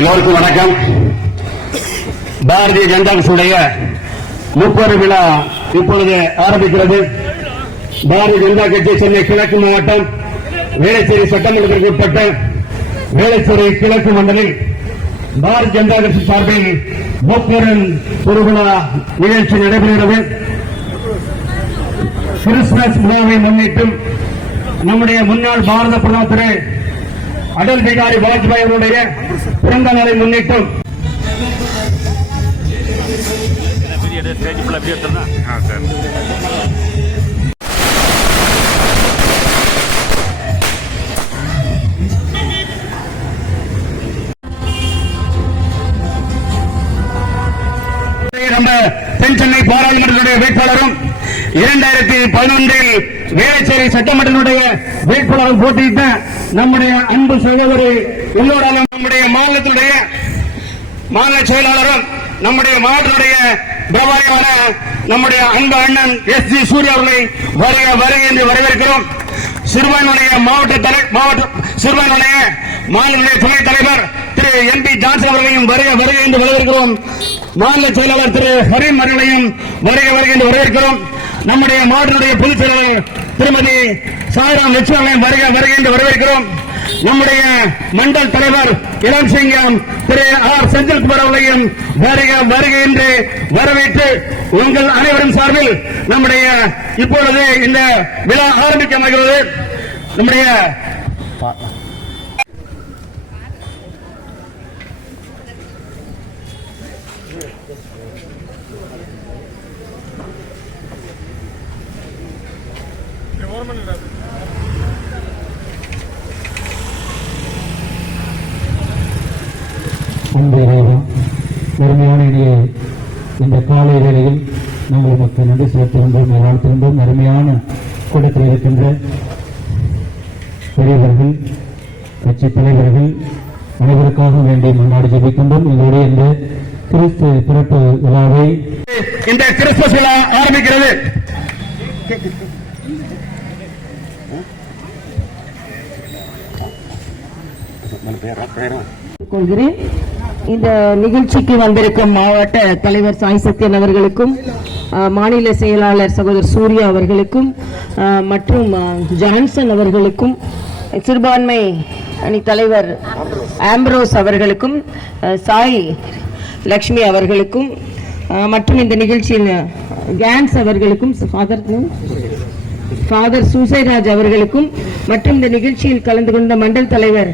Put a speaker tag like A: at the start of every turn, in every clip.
A: எல்லோருக்கும் வணக்கம். பாரதிய ஜனதா கட்சியுடைய முப்பது விழா இப்பொழுது ஆரம்பிக்கிறது. பாரதிய ஜனதா கட்சி சென்னை கிழக்கு மாவட்டம் வேளச்சேரி சட்டமன்றத்திற்கு உட்பட்ட வேளச்சேரி கிழக்கு மண்டலில் பாரதிய ஜனதா கட்சி சார்பில் முப்பெரும் திருவிழா நிகழ்ச்சி நடைபெறுகிறது. கிறிஸ்துமஸ் விழாவை முன்னிட்டு நம்முடைய முன்னாள் பாரத பிரதமர் திரு அடல் பிகாரி வாஜ்பாய் அவருடைய பிறந்த நாளை முன்னிட்டும். நம்ம தென் சென்னை பாராளுமன்றத்துடைய வேட்பாளரும் இரண்டாயிரத்தி பதினொன்றில் வேளச்சேரி சட்டமன்றத்தினுடைய வேட்பாளர் போட்டியிட்ட நம்முடைய அன்பு சகோதரி எல்லோராலும் நம்முடைய மாநிலத்துடைய மாநில செயலாளரும் நம்முடைய மாவட்டத்துடைய பிரபாரியான நம்முடைய அன்பு அண்ணன் எஸ் ஜி சூர்யா அவர்களை வருக வருக என்று வரவேற்கிறோம். சிறுபான்மையுடைய மாவட்ட தலை மாவட்ட சிறுபான்மையுடைய மாநில துணைத் தலைவர் திரு எம் பி ஜான்சன் அவர்களையும் வருக வருக என்று வரவேற்கிறோம். மாநில செயலாளர் திரு ஹரிம் அவர்களையும் வருக வருக என்று வரவேற்கிறோம். நம்முடைய மாவட்டத்துடைய பொதுச் செயலாளர் திருமதி சாய்ராம் லட்சுமணன் வருக வருக என்று வரவேற்கிறோம். நம்முடைய மண்டல் தலைவர் இளம் சிங்கம் திரு ஆர் செந்தில்குமார் அவர்களையும் வருக வருக என்று வரவேற்று உங்கள் அனைவரும் சார்பில் நம்முடைய இப்பொழுது இந்த விழா ஆரம்பிக்கமாகிறது. நம்முடைய
B: இனிய இந்த காலை வேளையில் நாங்கள் உமக்கு நன்றி செலுத்துகின்றோம் வாழ்த்துகின்றோம் அருமையான கூட்டத்தில் இருக்கின்ற பெரியவர்கள் கட்சி தலைவர்கள் அனைவருக்காக வேண்டி முன்னாடி ஜெபிக்கின்றோம் எங்களுடைய இந்த கிறிஸ்து பிறப்பு விழாவை
A: இந்த கிறிஸ்துமஸ் விழா ஆரம்பிக்கிறது
C: கொள்கிறேன் இந்த நிகழ்ச்சிக்கு வந்திருக்கும் மாவட்ட தலைவர் சாய் சத்யன் அவர்களுக்கும் மாநில செயலாளர் சகோதரர் சூர்யா அவர்களுக்கும் மற்றும் ஜான்சன் அவர்களுக்கும் சிறுபான்மை அணி தலைவர் ஆம்ப்ரோஸ் அவர்களுக்கும் சாய் லக்ஷ்மி அவர்களுக்கும் மற்றும் இந்த நிகழ்ச்சியில் கேன்ஸ் அவர்களுக்கும் ஃபாதர் ஃபாதர் சூசைராஜ் அவர்களுக்கும் மற்றும் இந்த நிகழ்ச்சியில் கலந்து கொண்ட மண்டல் தலைவர்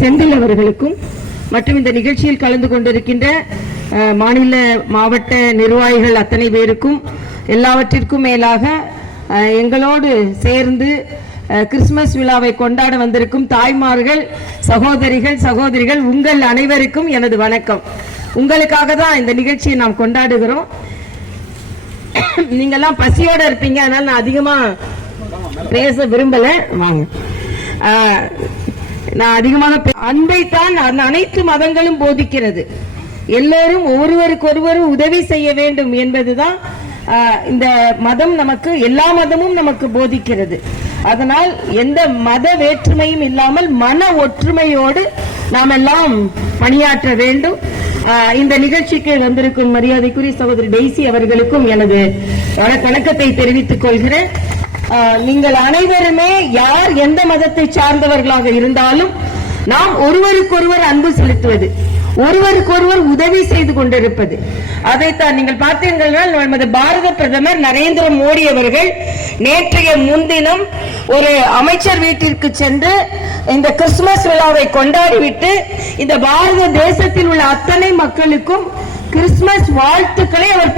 C: செந்தில் அவர்களுக்கும் மற்றும் இந்த நிகழ்ச்சியில் கலந்து கொண்டிருக்கின்ற மாநில மாவட்ட நிர்வாகிகள் அத்தனை பேருக்கும் எல்லாவற்றிற்கும் மேலாக எங்களோடு சேர்ந்து கிறிஸ்துமஸ் விழாவை கொண்டாட வந்திருக்கும் தாய்மார்கள் சகோதரிகள் சகோதரிகள் உங்கள் அனைவருக்கும் எனது வணக்கம். உங்களுக்காக தான் இந்த நிகழ்ச்சியை நாம் கொண்டாடுகிறோம். நீங்கெல்லாம் பசியோட இருப்பீங்க அதனால நான் அதிகமா பேச விரும்பல. வாங்க. நான் அதிகமாக அன்பை அன்பைத்தான் அனைத்து மதங்களும் போதிக்கிறது. எல்லோரும் ஒருவருக்கொருவர் உதவி செய்ய வேண்டும் என்பதுதான் இந்த மதம் நமக்கு எல்லா மதமும் நமக்கு போதிக்கிறது. அதனால் எந்த மத வேற்றுமையும் இல்லாமல் மன ஒற்றுமையோடு நாம் எல்லாம் பணியாற்ற வேண்டும். ஆஹ், இந்த நிகழ்ச்சிக்கு வந்திருக்கும் மரியாதைக்குரிய சகோதரி டெய்சி அவர்களுக்கும் எனது வணக்கத்தை தெரிவித்துக் கொள்கிறேன். நீங்கள் அனைவருமே யார் எந்த மதத்தை சார்ந்தவர்களாக இருந்தாலும் நாம் ஒருவருக்கொருவர் அன்பு செலுத்துவது ஒருவருக்கொருவர் உதவி செய்து கொண்டிருப்பது. அதைத்தான் நீங்கள் பார்த்தீர்கள் நமது பாரத பிரதமர் நரேந்திர மோடி அவர்கள் நேற்றைய முன்தினம் ஒரு அமைச்சர் வீட்டிற்கு சென்று இந்த கிறிஸ்துமஸ் விழாவை கொண்டாடிவிட்டு இந்த பாரத தேசத்தில் உள்ள அத்தனை மக்களுக்கும் கிறிஸ்துமஸ் வாழ்த்துக்களை அவர்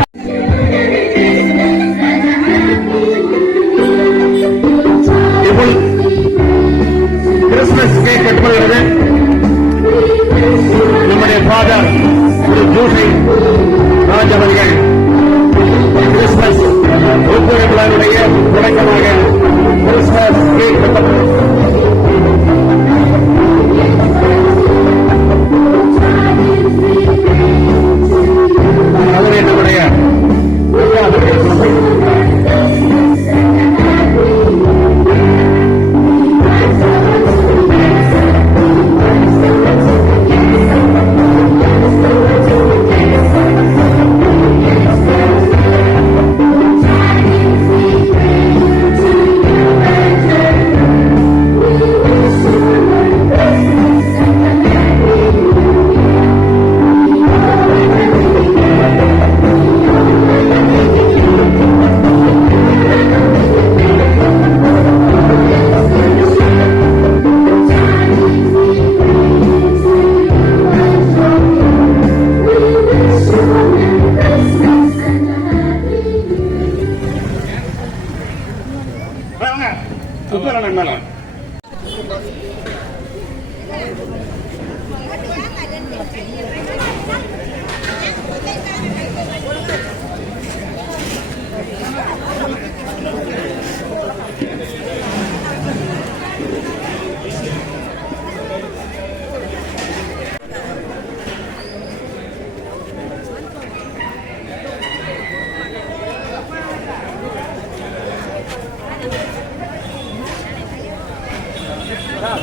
A: Thank you.
D: தான்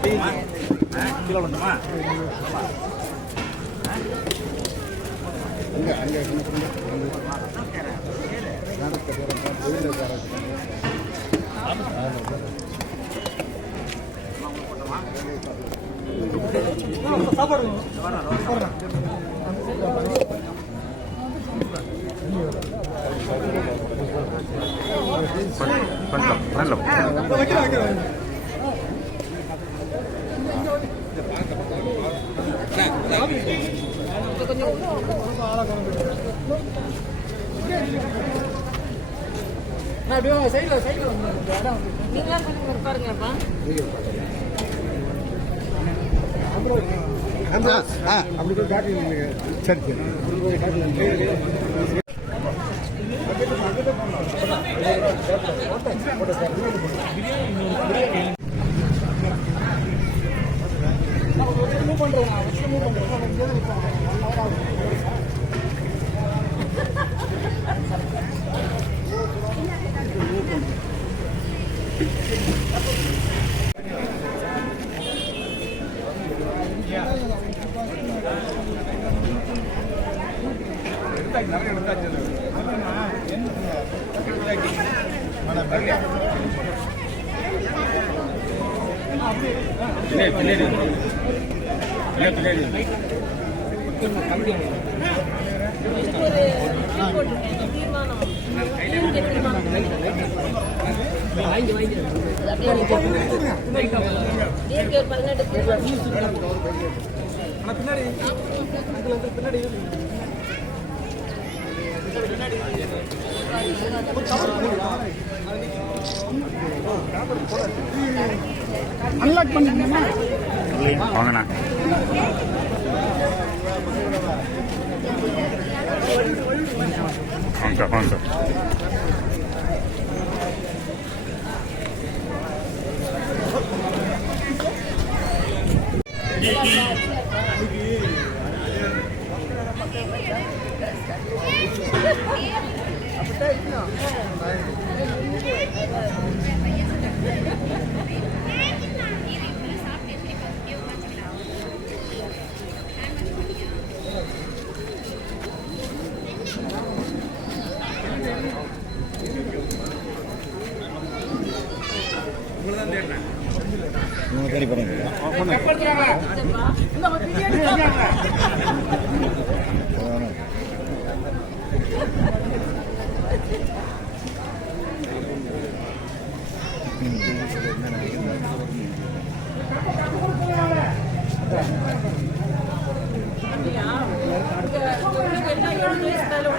D: போகிறது அது இதுதான் லைக் வேலை நீங்களாம் கொஞ்சம் உட்காருங்கப்பா
E: மூவ் பதினெட்டு பின்னாடி அன்லாக் பண்ணிட்டீங்களா
A: வாங்கண்ணா வாங்க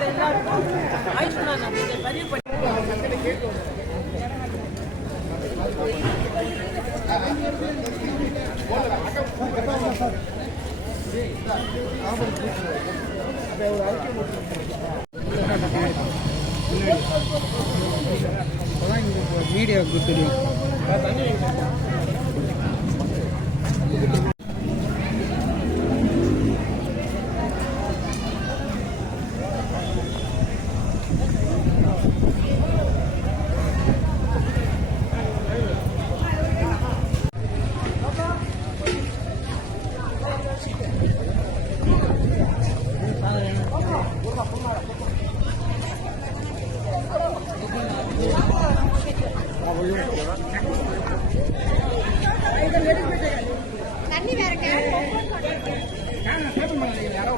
A: எல்லாருக்கும் ஐஸ்வர்யா நான்
F: பதிவு பண்ணி மீடியா கொடுத்துருக்கோம் யாரோ